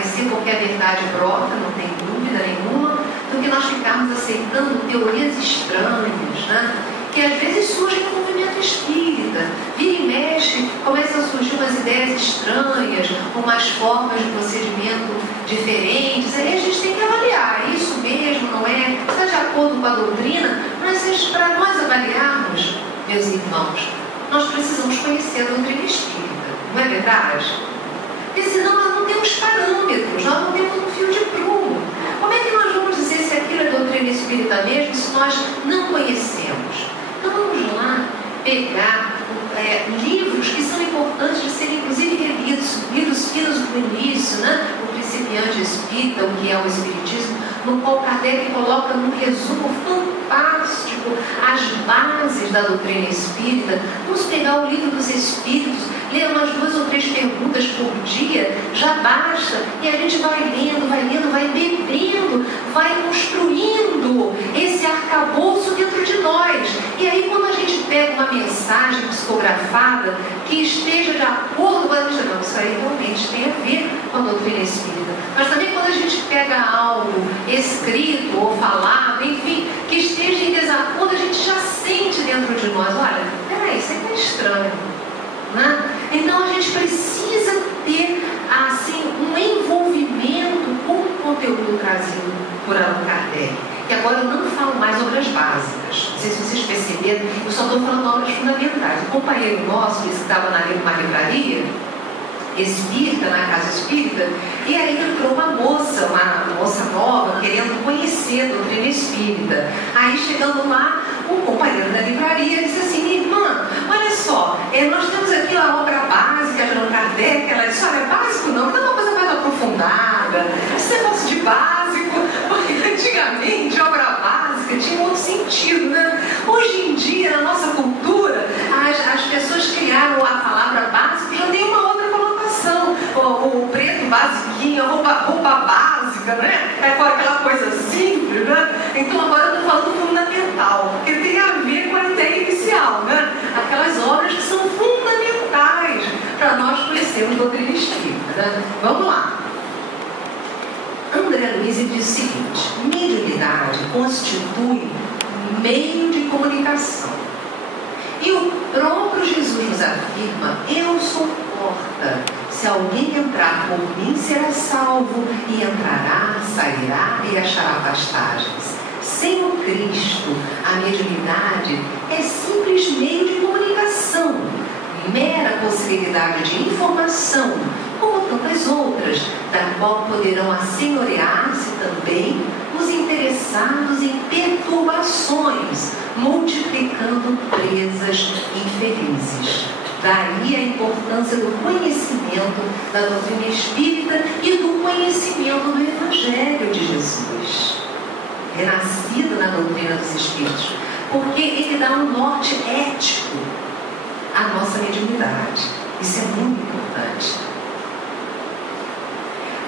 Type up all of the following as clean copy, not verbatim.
aparecer porque a verdade brota, não tem dúvida nenhuma, do que nós ficarmos aceitando teorias estranhas, né? Que às vezes surgem no movimento espírita. Vira e mexe, começam a surgir umas ideias estranhas, umas formas de procedimento diferentes. Aí a gente tem que avaliar, isso mesmo, não é? Está de acordo com a doutrina? Mas para nós avaliarmos, meus irmãos, nós precisamos conhecer a doutrina espírita, não é verdade? Porque senão nós não temos parâmetros, nós não temos um fio de prumo. Como é que nós vamos dizer se aquilo é doutrina espírita mesmo se nós não conhecemos? Então vamos lá pegar livros que são importantes de serem inclusive relidos, livros finos do início, né? O Principiante Espírita, o que é o Espiritismo, no qual Kardec coloca num resumo fantástico as bases da doutrina espírita. Vamos pegar o Livro dos Espíritos, ler umas 2 ou 3 perguntas por dia, já basta, e a gente vai lendo, vai bebendo, vai construindo esse arcabouço dentro de nós. E aí quando a gente pega uma mensagem psicografada que esteja de acordo com a gente, não, isso aí realmente tem a ver com a doutrina espírita. Mas também quando a gente pega algo escrito ou falado, enfim, que esteja em desacordo, a gente já sente dentro de nós, olha, peraí, isso aí tá estranho, né? Então a gente precisa ter assim um envolvimento com o conteúdo trazido por Allan Kardec. E agora eu não falo mais obras básicas, não sei se vocês perceberam, eu só estou falando obras fundamentais. Um companheiro nosso disse que estava numa livraria espírita, na casa espírita, e aí entrou uma moça nova, querendo conhecer a doutrina espírita. Aí chegando lá, o companheiro da livraria disse assim: minha irmã, olha só, nós temos aqui a obra básica de Allan Kardec. Ela disse: olha, básico não, é uma coisa mais aprofundada, esse negócio de básico, porque antigamente obra básica tinha outro sentido, né? Hoje em dia, na nossa cultura, as pessoas criaram a palavra básico, já tem uma outra conotação. O preto basiquinho, a roupa básica, né? É aquela coisa simples, né? Então agora eu estou falando fundamental, porque tem a ver com a ideia inicial, né? Aquelas obras que são fundamentais para nós conhecermos a doutrina espírita, né? Vamos lá. André Luiz diz o seguinte: mediunidade constitui meio de comunicação. E o próprio Jesus nos afirma: eu sou porta. Se alguém entrar por mim, será salvo, e entrará, sairá e achará pastagens. Sem o Cristo, a mediunidade é simples meio de comunicação, mera possibilidade de informação, como tantas outras, da qual poderão assenhorear-se também os interessados em perturbações, multiplicando presas infelizes. Daí a importância do conhecimento da doutrina espírita e do conhecimento do Evangelho de Jesus, renascido na doutrina dos Espíritos, porque ele dá um norte ético à nossa mediunidade. Isso é muito importante.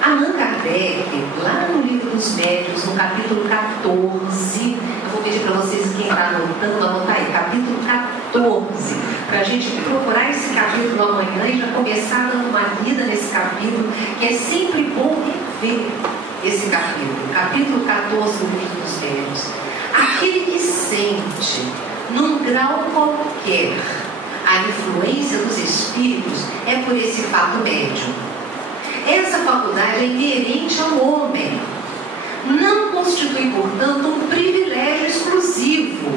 Allan Kardec, lá no Livro dos Médiuns, no capítulo 14, eu vou pedir para vocês, quem está anotando, anotar aí, capítulo 14, para a gente procurar esse capítulo amanhã e já começar dando uma lida nesse capítulo, que é sempre bom rever esse capítulo 14 do Livro dos Médiuns. Aquele que sente, num grau qualquer, a influência dos espíritos é por esse fato médium. Essa faculdade é inerente ao homem. Não constitui, portanto, um privilégio exclusivo.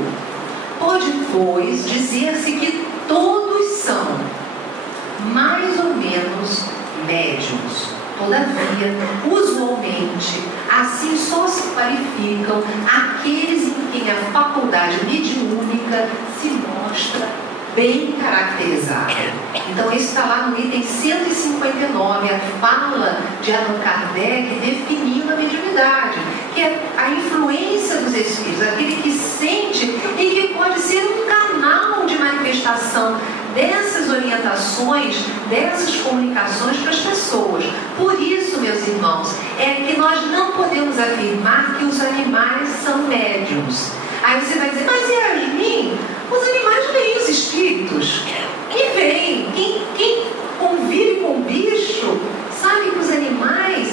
Pode, pois, dizer-se que todos são, mais ou menos, médiuns. Todavia, usualmente, assim só se qualificam aqueles em quem a faculdade mediúnica se mostra bem caracterizada. Então isso está lá no item 159, a fala de Allan Kardec definindo a mediunidade, que é a influência dos espíritos, aquele que sente e que pode ser um canal de manifestação dessas orientações, dessas comunicações para as pessoas. Por isso, meus irmãos, é que nós não podemos afirmar que os animais são médiums. Aí você vai dizer: mas Yasmin, os animais veem os espíritos. E veem. Quem convive com o bicho sabe que os animais,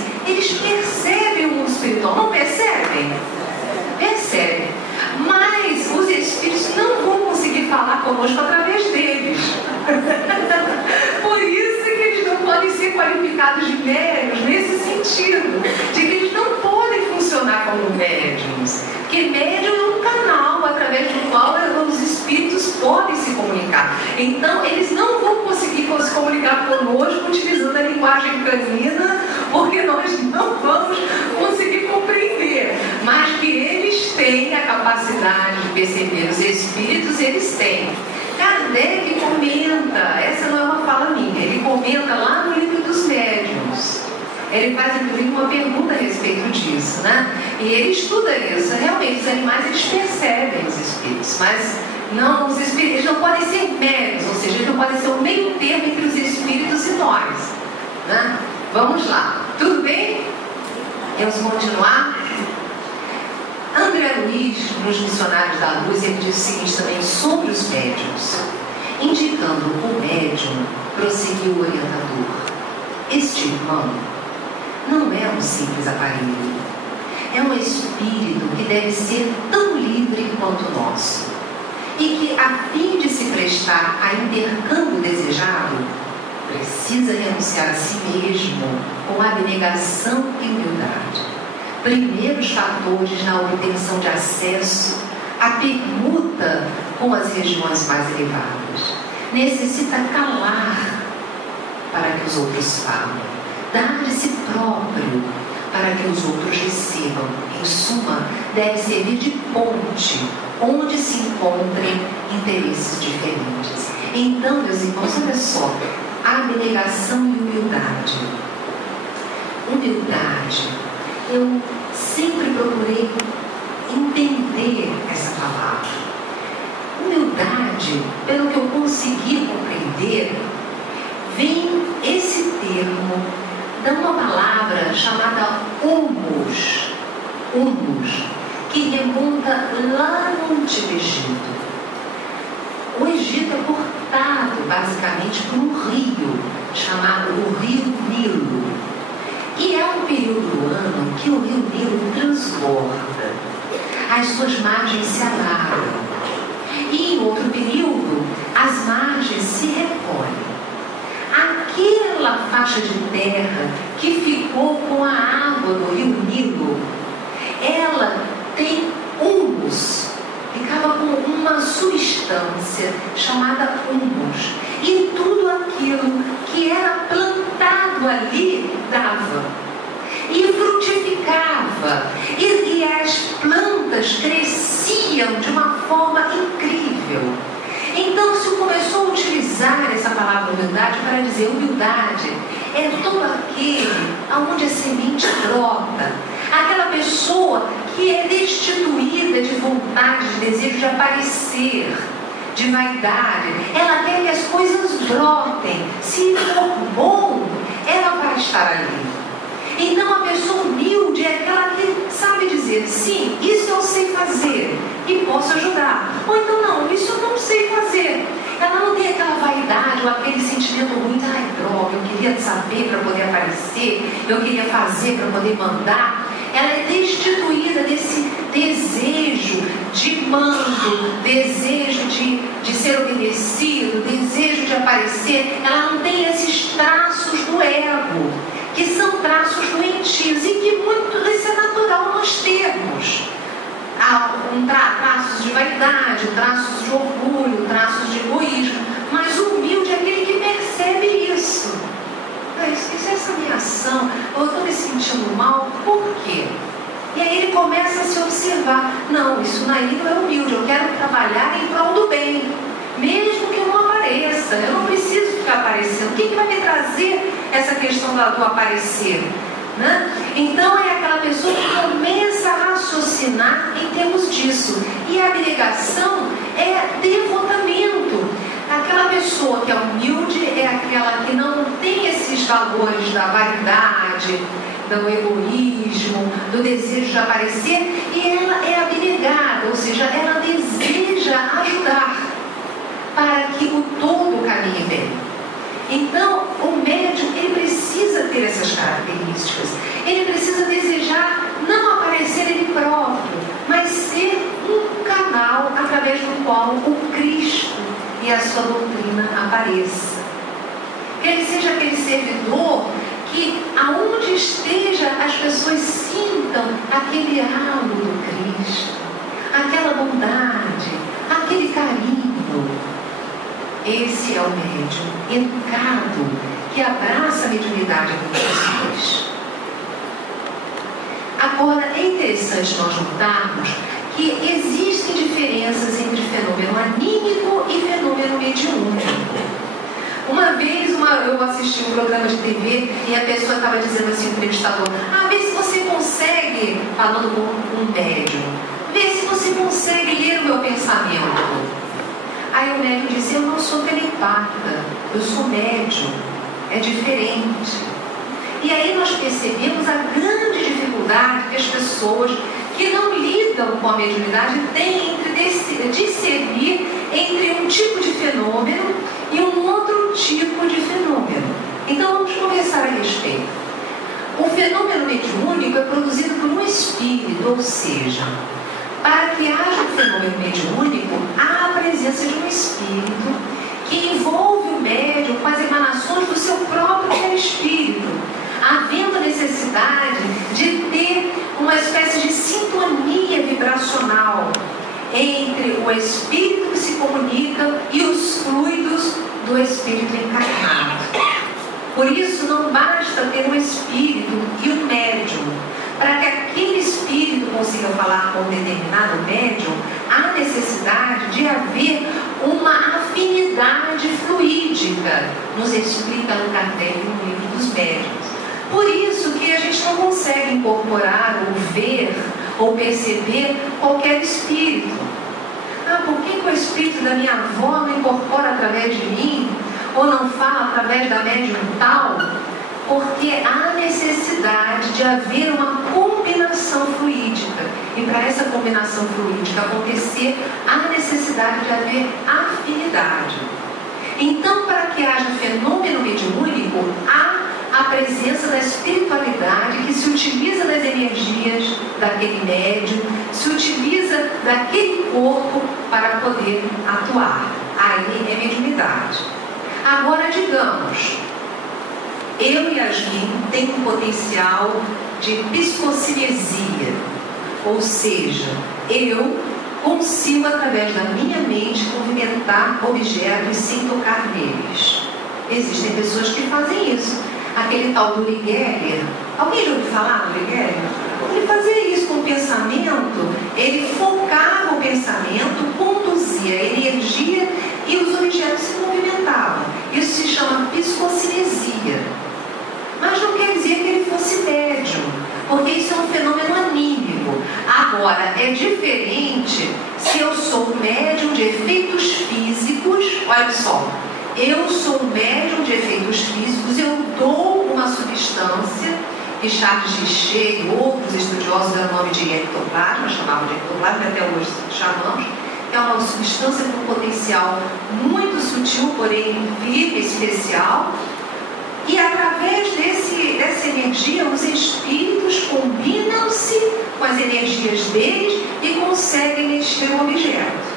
aquele médium é um canal através do qual os espíritos podem se comunicar. Então, eles não vão conseguir se comunicar conosco utilizando a linguagem canina, porque nós não vamos conseguir compreender. Mas que eles têm a capacidade de perceber os espíritos, eles têm. Kardec comenta, essa não é uma fala minha, ele comenta lá no Livro dos Médiuns. Ele faz inclusive uma pergunta a respeito disso, né? E ele estuda isso. Realmente, os animais eles percebem os espíritos, mas não, os espíritos eles não podem ser médios, ou seja, eles não podem ser o meio termo entre os espíritos e nós, né? Vamos lá, tudo bem? Vamos continuar? André Luiz, nos Missionários da Luz, ele diz o seguinte também sobre os médiuns, indicando o médium, prosseguiu o orientador: este irmão não é um simples aparelho, é um espírito que deve ser tão livre quanto o nosso, e que, a fim de se prestar a intercâmbio desejado, precisa renunciar a si mesmo com abnegação e humildade. Primeiros fatores na obtenção de acesso à permuta com as regiões mais elevadas. Necessita calar para que os outros falem, dar de si próprio para que os outros recebam. Em suma, deve servir de ponte onde se encontrem interesses diferentes. Então, meus irmãos, olha só, abnegação e humildade. Humildade. Eu sempre procurei entender essa palavra. Humildade, pelo que eu consegui compreender, vem esse termo de uma palavra chamada humus, que remonta lá no Antigo Egito. O Egito é cortado basicamente por um rio, chamado o Rio Nilo. E é um período do ano que o Rio Nilo transborda, as suas margens se alargam. E em outro período, as margens se recolhem. Aquela faixa de terra que ficou com a água do Rio Nilo, ela tem humus, ficava com uma substância chamada humus. E tudo aquilo que era plantado ali dava. E frutificava. E as plantas cresciam de uma forma incrível. Então se começou a utilizar essa palavra humildade para dizer humildade é todo aquele onde a semente brota. Aquela pessoa que é destituída de vontade, de desejo de aparecer, de vaidade. Ela quer que as coisas brotem. Se for bom, ela vai estar ali. Então a pessoa humilde é aquela que sabe dizer: sim, isso eu sei fazer e posso ajudar. Ou então não, isso eu não sei fazer. Ela não tem aquela vaidade ou aquele sentimento ruim de: ai, droga, eu queria saber para poder aparecer, eu queria fazer para poder mandar. Ela é destituída desse desejo de mando, desejo de ser obedecido, desejo de aparecer. Ela não tem esses traços do ego, que são traços doentios e que isso é natural nós termos. Traços de vaidade, traços de orgulho, traços de egoísmo. Mas o humilde é aquele que percebe isso. Isso é essa minha ação, eu estou me sentindo mal, por quê? E aí ele começa a se observar: não, isso aí não é humilde, eu quero trabalhar em prol do bem, mesmo que eu não apareça, eu não preciso ficar aparecendo. O que vai me trazer essa questão do aparecer? Né? Então é aquela pessoa que começa a raciocinar em termos disso. E a abnegação é devotamento. Aquela pessoa que é humilde é aquela que não tem esses valores da vaidade, do egoísmo, do desejo de aparecer, e ela é abnegada, ou seja, ela deseja ajudar para que o todo caminhe bem. Então, o médium, ele precisa ter essas características. Ele precisa desejar não aparecer ele próprio, mas ser um canal através do qual o Cristo e a sua doutrina apareça. Que ele seja aquele servidor que, aonde esteja, as pessoas sintam aquele halo do Cristo, Esse é o médium educado, que abraça a mediunidade com pessoas. Agora, é interessante nós notarmos que existem diferenças entre fenômeno anímico e fenômeno mediúnico. Uma vez eu assisti um programa de TV e a pessoa estava dizendo assim, o entrevistador, vê se você consegue, falando com um médium, vê se você consegue ler o meu pensamento. Aí o médium disse, eu não sou telepata, eu sou médium, é diferente. E aí nós percebemos a grande dificuldade que as pessoas que não lidam com a mediunidade têm entre discernir entre um tipo de fenômeno e um outro tipo de fenômeno. Então vamos conversar a respeito. O fenômeno mediúnico é produzido por um espírito, ou seja, para que haja um fenômeno mediúnico, há a presença de um espírito que envolve o médium com as emanações do seu próprio perispírito, havendo a necessidade de ter uma espécie de sintonia vibracional entre o espírito que se comunica e os fluidos do espírito encarnado. Por isso não basta ter um espírito e um médium. Para que aquele espírito consiga falar com um determinado médium, há necessidade de haver uma afinidade fluídica, nos explica Allan Kardec no livro dos médiuns. Por isso que a gente não consegue incorporar ou ver ou perceber qualquer espírito. Por que o espírito da minha avó não incorpora através de mim? Ou não fala através da médium tal? Porque há necessidade de haver uma combinação fluídica. E para essa combinação fluídica acontecer, há necessidade de haver afinidade. Então, para que haja fenômeno mediúnico, há a presença da espiritualidade que se utiliza das energias daquele médium, se utiliza daquele corpo para poder atuar. Aí é mediunidade. Agora, digamos, eu e Yasmin tem um potencial de psicocinesia, ou seja, eu consigo, através da minha mente, movimentar objetos sem tocar neles. Existem pessoas que fazem isso. Aquele tal do Uri Geller, alguém já ouviu falar do Uri Geller? Ele fazia isso com o pensamento, ele focava o pensamento, conduzia a energia e os objetos se movimentavam. Isso se chama psicocinesia. Mas não quer dizer que ele fosse médium, porque isso é um fenômeno anímico. Agora, é diferente se eu sou médium de efeitos físicos. Olha só, eu sou médium de efeitos físicos, eu dou uma substância que Charles Richer e outros estudiosos deram o nome de ectoplasma, chamavam de ectoplasma, até hoje chamamos, que é uma substância com um potencial muito sutil, porém viva, especial. E através dessa energia, os espíritos combinam-se com as energias deles e conseguem mexer o objeto.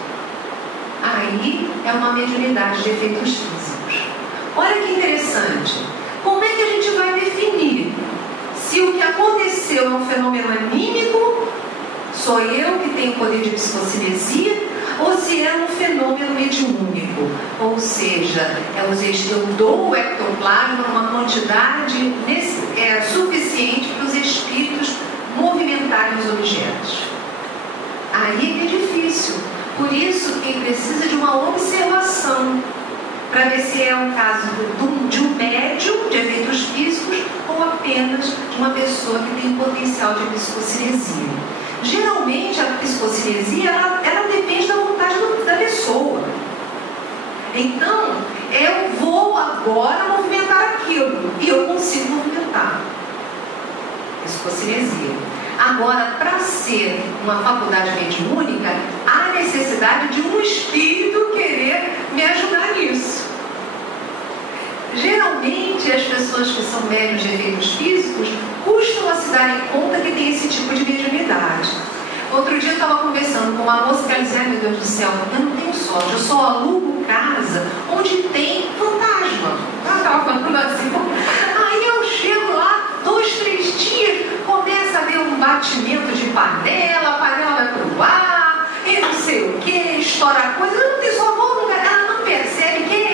Aí é uma mediunidade de efeitos físicos. Olha que interessante. Como é que a gente vai definir se o que aconteceu é um fenômeno anímico, sou eu que tenho poder de psicocinesia, ou se é um fenômeno mediúnico, ou seja, eu dou o ectoplasma numa quantidade suficiente para os espíritos movimentarem os objetos. Aí é difícil. Por isso que precisa de uma observação para ver se é um caso de um médium de efeitos físicos ou apenas de uma pessoa que tem potencial de psicocinesia. Geralmente a psicocinesia ela depende da vontade da pessoa. Então, eu vou agora movimentar aquilo e eu consigo movimentar. Psicocinesia. Agora, para ser uma faculdade mediúnica, há necessidade de um espírito querer me ajudar nisso. Geralmente, as pessoas que são médiuns de efeitos físicos custam a se darem conta que tem esse tipo de mediunidade. Outro dia eu estava conversando com uma moça que ela dizia, meu Deus do céu, eu não tenho sorte, eu só alugo casa onde tem fantasma. Ela estava falando assim. Aí eu chego lá, 2, 3 dias, começa a ver um batimento de panela, a panela vai pro ar, e não sei o que, estoura coisa, eu não tenho só vou, ela não percebe que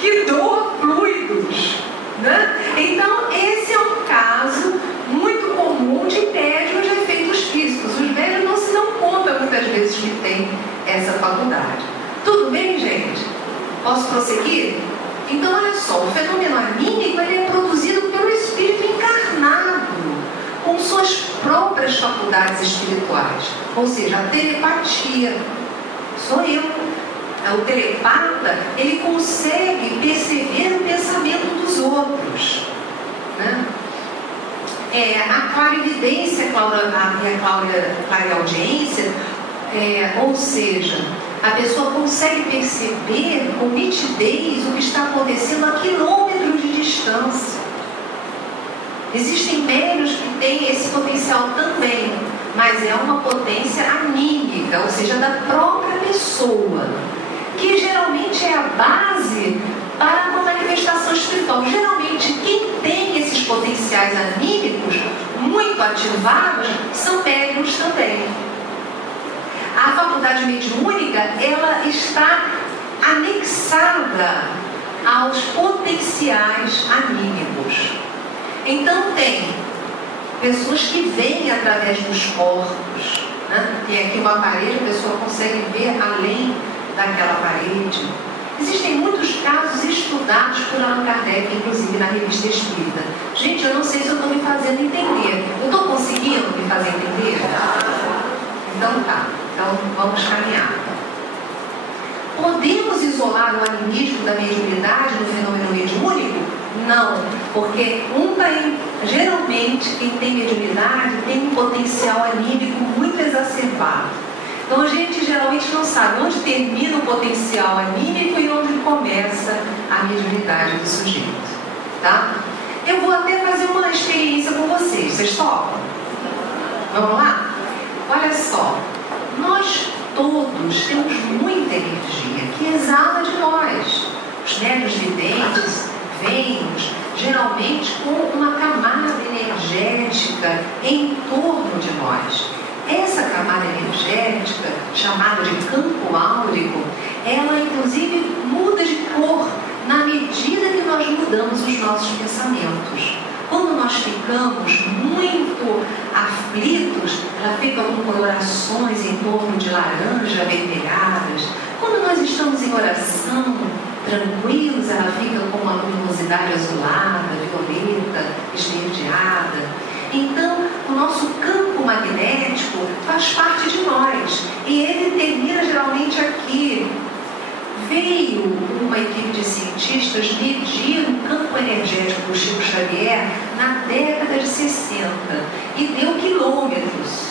que doa fluidos, né? Então, esse é um caso muito comum de médium de efeitos físicos. Os médiums não se dão conta muitas vezes que tem essa faculdade. Tudo bem, gente? Posso prosseguir? Então, olha só, o fenômeno anímico ele é produzido pelo espírito encarnado, com suas próprias faculdades espirituais, ou seja, a telepatia. Sou eu. O telepata, ele consegue perceber o pensamento dos outros, né? A clarividência e a clareaudiência, ou seja, a pessoa consegue perceber com nitidez o que está acontecendo a quilômetros de distância. Existem médiuns que têm esse potencial também, mas é uma potência anímica, ou seja, da própria pessoa, que geralmente é a base para uma manifestação espiritual. Geralmente, quem tem esses potenciais anímicos muito ativados são médiuns também. A faculdade mediúnica, ela está anexada aos potenciais anímicos. Então, tem pessoas que veem através dos corpos, né? Tem aqui uma parede, a pessoa consegue ver além daquela parede. Existem muitos casos estudados por Allan Kardec, inclusive na Revista Espírita. Gente, eu não sei se eu estou me fazendo entender. Eu estou conseguindo me fazer entender? Então tá. Então vamos caminhar. Podemos isolar o animismo da mediunidade no fenômeno mediúnico? Não, porque geralmente quem tem mediunidade tem um potencial anímico muito exacerbado. Então a gente geralmente não sabe onde termina o potencial anímico e onde começa a mediunidade do sujeito, tá? Eu vou até fazer uma experiência com vocês. Vocês topam? Vamos lá? Olha só, nós todos temos muita energia que exala de nós. Os médiuns videntes vêm-nos geralmente com uma camada energética em torno de nós. Essa camada energética, chamada de campo áurico, ela inclusive muda de cor na medida que nós mudamos os nossos pensamentos. Quando nós ficamos muito aflitos, ela fica com colorações em torno de laranja, avermelhadas. Quando nós estamos em oração, tranquilos, ela fica com uma luminosidade azulada, violeta, esverdeada. Então, o nosso campo magnético faz parte de nós. E ele termina geralmente aqui. Veio uma equipe de cientistas medir o campo energético do Chico Xavier na década de 60 e deu quilômetros.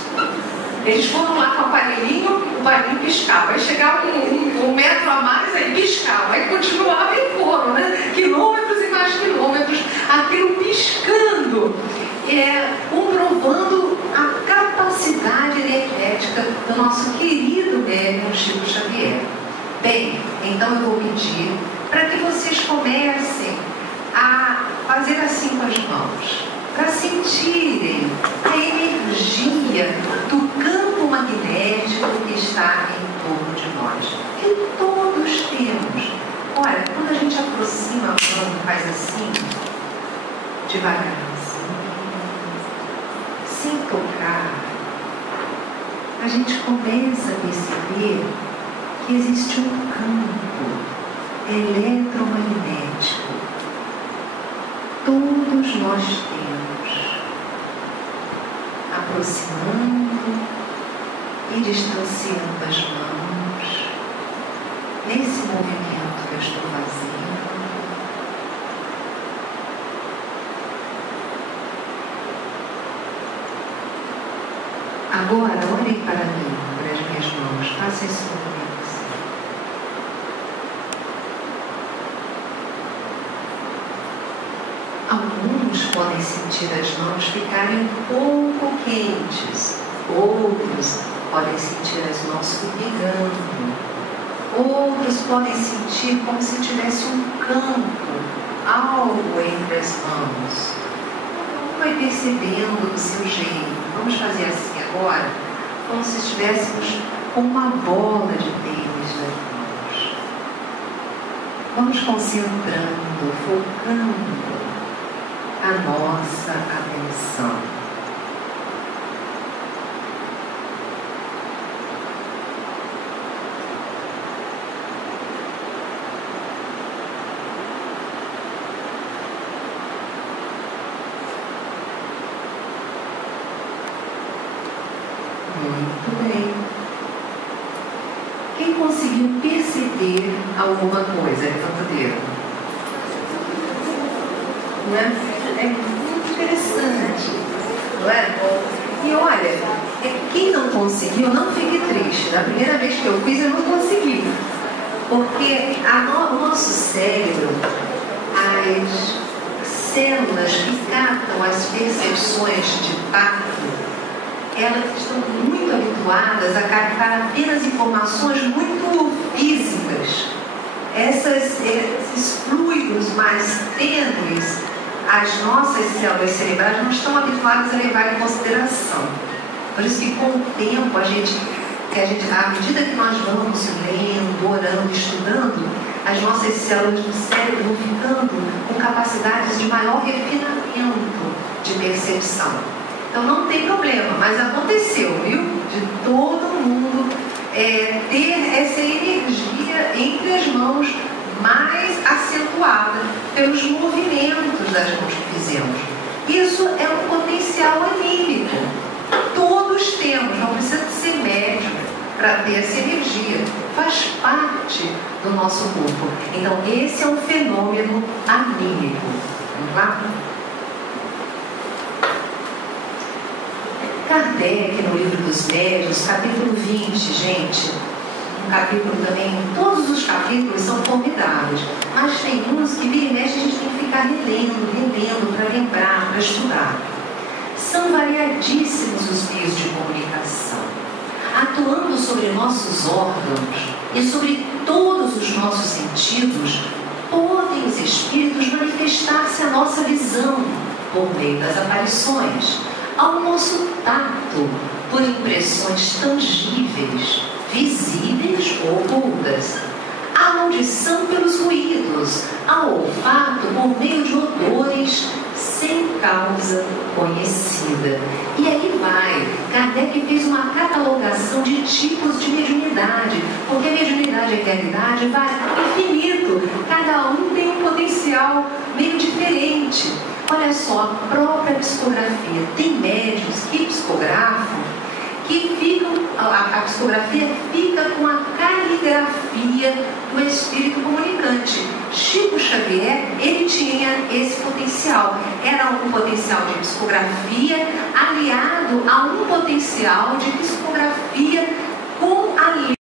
Eles foram lá com o aparelhinho piscava. Aí chegava um metro a mais, aí piscava. Aí continuava e foram, né? Quilômetros e mais quilômetros, aquilo piscando, comprovando a capacidade energética do nosso querido médium Chico Xavier. Bem, então eu vou pedir para que vocês comecem a fazer assim com as mãos, para sentirem a energia do campo magnético que está em torno de nós, que todos temos. Olha, quando a gente aproxima a mão, faz assim, devagarzinho, sem tocar, a gente começa a perceber que existe um campo eletromagnético. Todos nós temos, aproximando e distanciando as mãos, nesse movimento que eu estou fazendo. Agora, olhem para mim, para as minhas mãos, façam esse movimento. Alguns podem sentir as mãos ficarem um pouco quentes, outros podem sentir as mãos formigando, outros podem sentir como se tivesse um campo, algo entre as mãos. Vai percebendo do seu jeito. Vamos fazer assim agora, como se estivéssemos com uma bola de tênis nas mãos. vamos concentrando, focando a nossa atenção. Muito bem. Quem conseguiu perceber alguma coisa? Levanta o dedo. Não é? É muito interessante, não é? E olha, quem não conseguiu, não fique triste. Da primeira vez que eu fiz, eu não consegui. Porque o nosso cérebro, as células que captam as percepções de tato, elas estão muito habituadas a captar apenas informações muito físicas. Esses fluidos mais tênues, as nossas células cerebrais não estão habituadas a levar em consideração. Por isso que com o tempo, à medida que nós vamos lendo, orando, estudando, as nossas células do cérebro vão ficando com capacidades de maior refinamento de percepção. Então não tem problema, mas aconteceu, viu? De todo mundo ter essa energia entre as mãos mais acentuada pelos movimentos das mãos que fizemos. Isso é um potencial anímico. Todos temos, não precisa ser médium para ter essa energia. Faz parte do nosso corpo. Então esse é um fenômeno anímico. Vamos lá? Kardec, no Livro dos Médiuns, capítulo 20, gente, um capítulo também, todos os capítulos são formidáveis, mas tem uns que vira e mexe a gente tem que ficar relendo, para lembrar, para estudar. São variadíssimos os meios de comunicação, atuando sobre nossos órgãos e sobre todos os nossos sentidos, podem os espíritos manifestar-se à nossa visão, por meio das aparições, ao nosso tato, por impressões tangíveis, visíveis ou ocultas, à audição pelos ruídos, ao olfato por meio de odores sem causa conhecida. E aí vai, Kardec fez uma catalogação de tipos de mediunidade, porque a mediunidade e a realidade vai ao infinito, cada um tem um potencial meio diferente. Olha só, a própria psicografia. Tem médiuns que psicografam, que ficam, a psicografia fica com a caligrafia do espírito comunicante. Chico Xavier, ele tinha esse potencial. Era um potencial de psicografia aliado a um potencial de psicografia com a